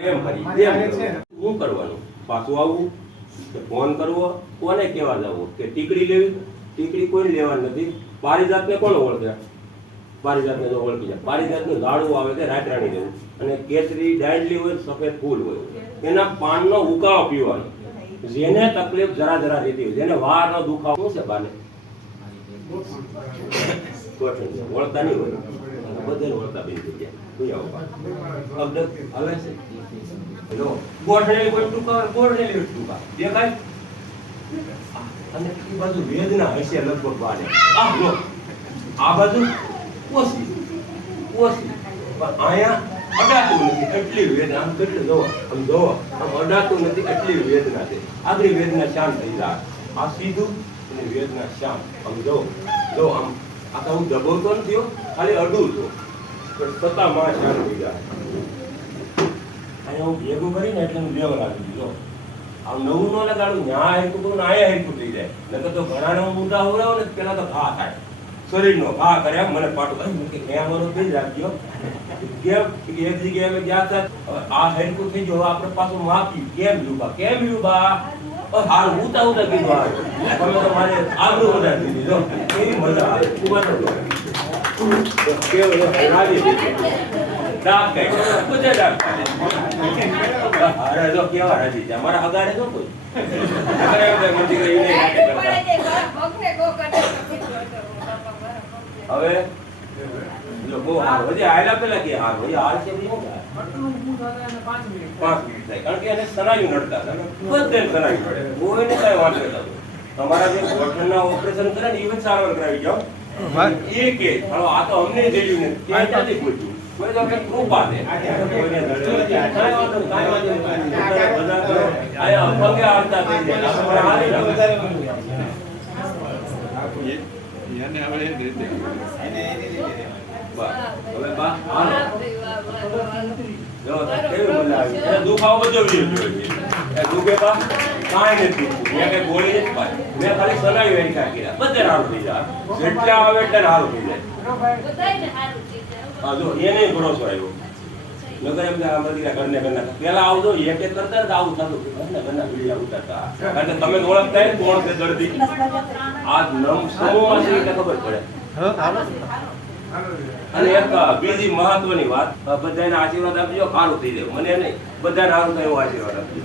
પ્રેમ હરી શું કરવાનું? પાછું આવવું, ફોન કરવો, કોને કહેવા જવું કે ટીકડી લેવી? ટીકડી કોઈ લેવાની નથી. પારિજાતને કોણ ઓળખે? પારિજાતને જો ઓળખી જાય. પારિજાતનું ઝાડવું આવે છે રાતરાણી જેવું, અને કેસરી ડાયલી હોય, સફેદ ફૂલ હોય, એના પાનનો ઉકાળો પીવાનો. જેને તકલીફ જરા જરા રહેતી હોય, જેને વારનો દુખાવો શું છે બાને ઓળખતા નહીં હોય, બધે ઓળખતા બી જગ્યા હવે છે. ગોઠણેલી વસ્તુ ગોઠણેલી વસ્તુ દેખાય, અને એ બાજુ વેદના હશે લગભગ બાને. આ બાજુ ઓછી ઓછી, પણ અહીંયા અડાતું નથી એટલી વેદના. આમ કેટલું જોવો, આમ જોવો, આમ અડાતું નથી એટલી વેદના છે. આગળ વેદના શાંત થઈ જાય. આ સીધું અને વેદના શાંત. આમ જોવો જો, આમ આ તો હું દબાવતો નથી, ખાલી અડું છું, પણ છતાં માં શાંત થઈ જાય. હું ભેગું કરીને એટલે હું લેવલ આપી દીધો. આ નવું ન લગાડું, ન્યા હેરકું કરું ને આયા હેરકું થઈ જાય. નકર તો ઘણા હું ઊંધા હોરાવ ને પેલા તો ઘા થાય, શરીરનો ઘા કરે. મને પાટું મેં અમારો થઈ રાખજો કેમ એક જગ્યાએ અમે ગયા હતા, આ હેરકું થઈ ગયો, આપણે પાછું માપી કેમ યુબા કેમ યુબા હાલ ઉતા ઉતા કીધું. તમે તો મારે આબરૂ વધારી દીધી જો, કેવી મજા આવે. કેવું રાજી ડાક કઈ બધે ડાક અરે જો કેવા રાજી છે અમારા અગાડે જો કોઈ હવે જો બહુ હાલ હજી આયલા પેલા કે હાલ હજી હાલ છે નહીં હોય 5 મિનિટ થાય, કારણ કે એને સનાયું નડતા હતા, બધે સનાયું નડે, કોઈને કઈ વાંધો નતો. તમારા જે ગોઠણના ઓપરેશન કરે ને એ જ સારવાર કરાવી જાઓ. એ કે આ તો અમને જેલ્યું ને ત્યાં ત્યાંથી પૂછ્યું કોઈ તો કે કૃપા દે કોઈને આયા અપંગે આવતા થઈ જાય હાલી એને હવે રીતે હવે બા જો કેવી મજા આવી. એ દુખાવો બધો વિડિયો જોયો એ દુખે બા કાંઈ નથી દુખતું, મેં કઈ ગોળી નથી પાડી, મેં ખાલી સલાઈ વેરી કાઢી બધે હારું થઈ જાય. જેટલા આવે એટલે હારું થઈ જાય. હા જો એને ભરોસો આવ્યો. નગર એમ અમારી ઘરને ઘરના પેલા આવજો એક એક કરતા ને આવું થતું ઘરના ઘરના વિડીયો ઉતારતા, કારણ કે તમે ઓળખતા ને કોણ છે દર્દી. આ નમ સમૂહમાં છે એટલે ખબર પડે. અને એક બીજી મહત્વની વાત, બધાને આશીર્વાદ આપજો, સારું થઈ જાય. મને નહીં, બધાને સારું થાય એવો આશીર્વાદ આપજો.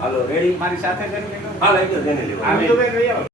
હાલો રેડી મારી સાથે કરી હાલ આવી ગયો તેને લેવા.